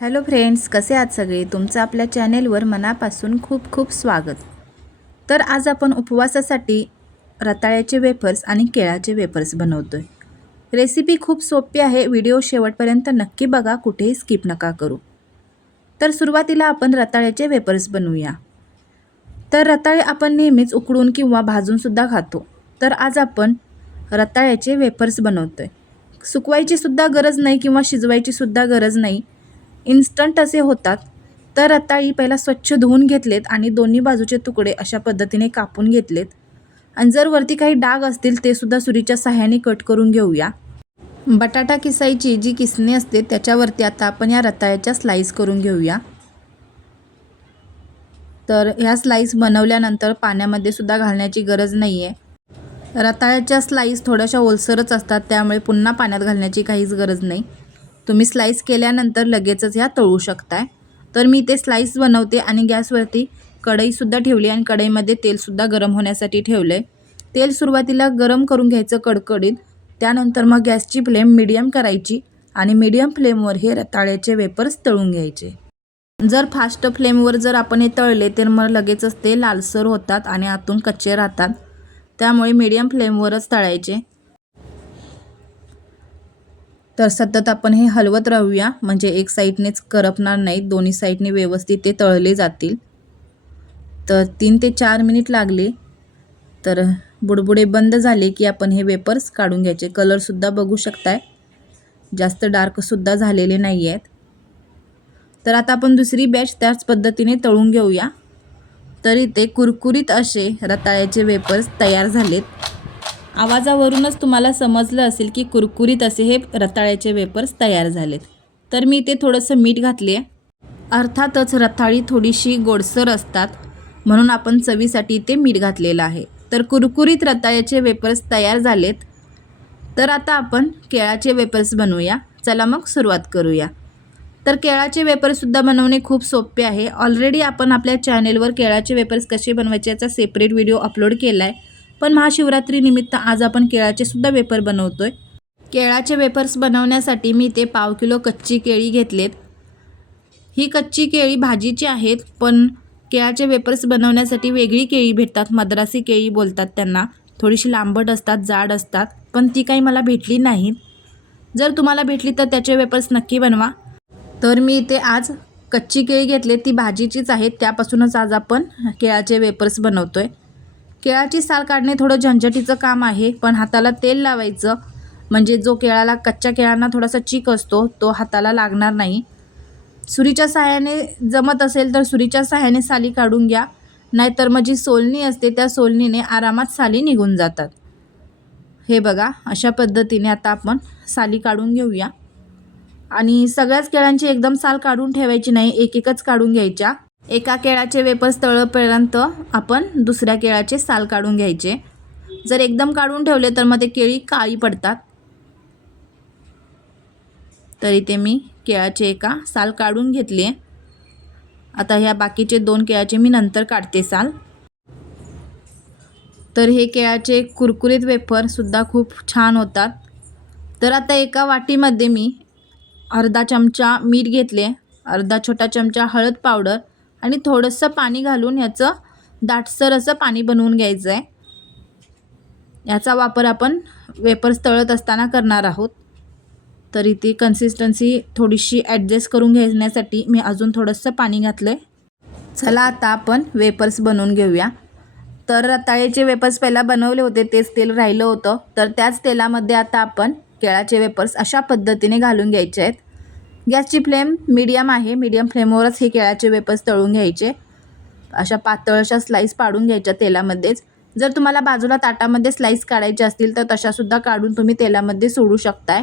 Hello friends कसे आहात सगळे? तुमचं आपल्या चॅनेलवर मनापासून खूप खूप स्वागत. तर आज आपण उपवासासाठी रताळ्याचे वेफर्स आणि केळाचे वेफर्स बनवतो आहे रेसिपी खूप सोपी आहे व्हिडिओ शेवटपर्यंत नक्की बघा कुठेही स्किप नका करू. तर सुरुवातीला आपण रताळ्याचे वेफर्स बनवूया. तर रताळे आपण नेहमीच उकडून किंवा भाजूनसुद्धा खातो. तर आज आपण रताळ्याचे वेफर्स बनवतो आहे सुकवायचीसुद्धा गरज नाही किंवा शिजवायचीसुद्धा गरज नाही. इन्स्टंट असे होतात तर रताळी पहिला स्वच्छ धुवून घेतलेत आणि दोन्ही बाजूचे तुकडे अशा पद्धतीने कापून घेतलेत. आणि जर वरती काही डाग असतील ते सुद्धा सुरीच्या सहाय्याने कट करून घेऊया. बटाटा किसायची जी किसणी असते त्याच्यावरती आता आपण या रताळ्याच्या स्लाईस करून घेऊया. तर ह्या स्लाईस बनवल्यानंतर पाण्यामध्ये सुद्धा घालण्याची गरज नाही आहे रताळ्याच्या स्लाईस थोड्याशा ओलसरच असतात त्यामुळे पुन्हा पाण्यात घालण्याची काहीच गरज नाही. तुम्ही स्लाईस केल्यानंतर लगेचच ह्या तळू शकताय. तर मी ते स्लाईस बनवते आणि गॅसवरती कढईसुद्धा ठेवली आणि कढईमध्ये तेलसुद्धा गरम होण्यासाठी ठेवलं आहे तेल सुरुवातीला गरम करून घ्यायचं कडकडीत त्यानंतर मग गॅसची फ्लेम मिडियम करायची आणि मिडियम फ्लेमवर हे रताळ्याचे वेपर्स तळून घ्यायचे. जर फास्ट फ्लेमवर जर आपण हे तळले तर मग लगेचच ते लालसर होतात आणि आतून कच्चे राहतात. त्यामुळे मीडियम फ्लेमवरच तळायचे. तर सतत आपण हे हलवत राहूया. म्हणजे एक साईडनेच करपणार नाहीत. दोन्ही साईडने व्यवस्थित ते तळले जातील. तर तीन ते चार मिनिट लागले. तर बुडबुडे बंद झाले की आपण हे वेपर्स काढून घ्यायचे. कलरसुद्धा बघू शकताय. जास्त डार्कसुद्धा झालेले नाही आहेत तर आता आपण दुसरी बॅच त्याच पद्धतीने तळून घेऊया. तरी ते कुरकुरीत असे रताळ्याचे वेपर्स तयार झालेत. आवाजावरूनच तुम्हाला समजलं असेल की कुरकुरीत असे हे रताळ्याचे वेपर्स तयार झालेत. तर मी इथे थोडंसं मीठ घातले. अर्थातच रताळी थोडीशी गोडसर असतात म्हणून आपण चवीसाठी ते मीठ घातलेलं आहे. तर कुरकुरीत रताळ्याचे वेपर्स तयार झालेत. तर आता आपण केळाचे वेपर्स बनवूया. चला मग सुरुवात करूया. तर केळाचे वेपर्ससुद्धा बनवणे खूप सोपे आहे. ऑलरेडी आपण आपल्या चॅनेलवर केळाचे वेपर्स कसे बनवायचे याचा सेपरेट व्हिडिओ अपलोड केला आहे पण महाशिवरात्रीनिमित्त आज आपण केळाचे सुद्धा वेपर बनवतो आहे केळाचे वेपर्स बनवण्यासाठी मी ते पाव किलो कच्ची केळी घेतलेत. ही कच्ची केळी भाजीची आहेत पण केळाचे वेपर्स बनवण्यासाठी वेगळी केळी भेटतात. मद्रासी केळी बोलतात त्यांना. थोडीशी लांबट असतात जाड असतात पण ती काही मला भेटली नाहीत जर तुम्हाला भेटली तर त्याचे वेपर्स नक्की बनवा. तर मी इथे आज कच्ची केळी घेतली. ती भाजीचीच आहेत त्यापासूनच आज आपण केळाचे वेपर्स बनवतो आहे केळाची साल काढणे थोडं झंझटीचं काम आहे पण हाताला तेल लावायचं. म्हणजे जो केळाला कच्च्या केळांना थोडासा चीक असतो तो हाताला लागणार नाही. सुरीच्या सहाय्याने जमत असेल तर सुरीच्या सहाय्याने साली काढून घ्या. नाहीतर मग जी सोलणी असते त्या सोलणीने आरामात साली निघून जातात. हे बघा अशा पद्धतीने आता आपण साली काढून घेऊया. आणि सगळ्याच केळांची एकदम साल काढून ठेवायची नाही एक एकच काढून घ्यायच्या. एका केळाचे वेपर्स तळपर्यंत आपण दुसऱ्या केळाचे साल काढून घ्यायचे. जर एकदम काढून ठेवले तर मग ते केळी काळी पडतात. तरी ते मी केळाचे एका साल काढून घेतले. आता ह्या बाकीचे दोन केळाचे मी नंतर काढते साल. तर हे केळाचे कुरकुरीत वेफरसुद्धा खूप छान होतात. तर आता एका वाटीमध्ये मी अर्धा चमचा मीठ घेतले. अर्धा छोटा चमचा हळद पावडर. आणि थोडंसं पाणी घालून ह्याचं दाटसर असं पाणी बनवून घ्यायचं आहे. याचा वापर आपण वेपर्स तळत असताना करणार आहोत. तरी ती कन्सिस्टन्सी थोडीशी ॲडजस्ट करून घेण्यासाठी मी अजून थोडंसं पाणी घातलं आहे चला आता आपण वेपर्स बनवून घेऊया. तर रताळ्याचे वेपर्स पहिला बनवले होते तेच तेल राहिलं होतं. तर त्याच तेलामध्ये आता आपण केळाचे वेपर्स अशा पद्धतीने घालून घ्यायचे आहेत. गॅसची फ्लेम मीडियम आहे. मीडियम फ्लेमवरच हे केळाचे वेपर्स तळून घ्यायचे. अशा पातळ अशा स्लाईस पाडून घ्यायच्या तेलामध्येच. जर तुम्हाला बाजूला ताटामध्ये स्लाईस काढायचे असतील तर तशासुद्धा काढून तुम्ही तेलामध्ये सोडू शकताय.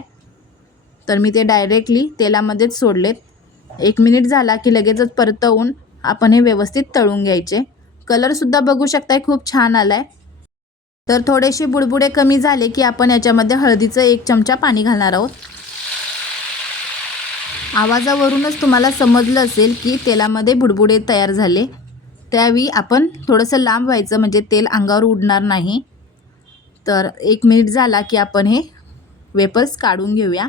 तर मी ते डायरेक्टली तेलामध्येच सोडलेत. एक मिनिट झाला की लगेचच परतवून आपण हे व्यवस्थित तळून घ्यायचे. कलरसुद्धा बघू शकताय खूप छान आला आहे तर थोडेसे बुडबुडे कमी झाले की आपण याच्यामध्ये हळदीचं एक चमचा पाणी घालणार आहोत. आवाजावरूनच तुम्हाला समजलं असेल की तेलामध्ये बुडबुडे तयार झाले. त्यावेळी आपण थोडंसं लांब व्हायचं म्हणजे तेल अंगावर उडणार नाही. तर एक मिनिट झाला की आपण हे वेपर्स काढून घेऊया.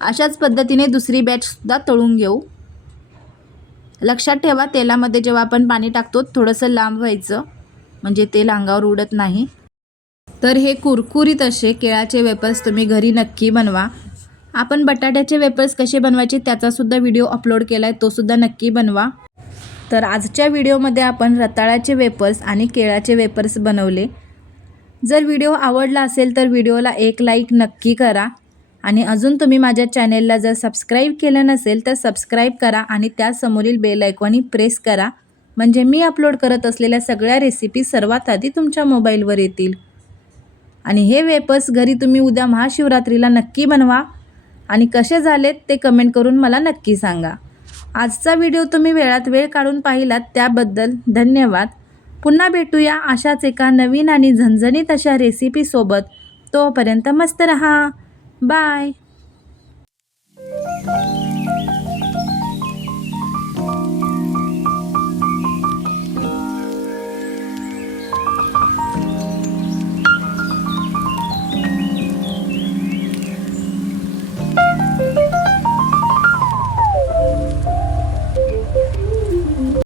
अशाच पद्धतीने दुसरी बॅचसुद्धा तळून घेऊ. लक्षात ठेवा तेलामध्ये जेव्हा आपण पाणी टाकतो थोडंसं लांब व्हायचं म्हणजे तेल अंगावर उडत नाही. तर हे कुरकुरीत असे केळाचे वेपर्स तुम्ही घरी नक्की बनवा. आपण बटाट्याचे वेपर्स कसे बनवायचे त्याचासुद्धा व्हिडिओ अपलोड केला आहे तोसुद्धा नक्की बनवा. तर आजच्या व्हिडिओमध्ये आपण रताळ्याचे वेपर्स आणि केळाचे वेपर्स बनवले. जर व्हिडिओ आवडला असेल तर व्हिडिओला एक लाईक नक्की करा. आणि अजून तुम्ही माझ्या चॅनेलला जर सबस्क्राईब केलं नसेल तर सबस्क्राईब करा आणि त्यासमोरील बेल प्रेस करा. म्हणजे मी अपलोड करत असलेल्या सगळ्या रेसिपी सर्वात आधी तुमच्या मोबाईलवर येतील. आणि हे वेपर्स घरी तुम्ही उद्या महाशिवरात्रीला नक्की बनवा. आणि कसे झालेत ते कमेंट करून मला नक्की सांगा. आजचा व्हिडिओ तुम्ही वेळात वेळ काढून पाहिलात त्याबद्दल धन्यवाद. पुन्हा भेटूया अशाच एका नवीन आणि झणझणीत अशा रेसिपीसोबत तोपर्यंत मस्त रहा. बाय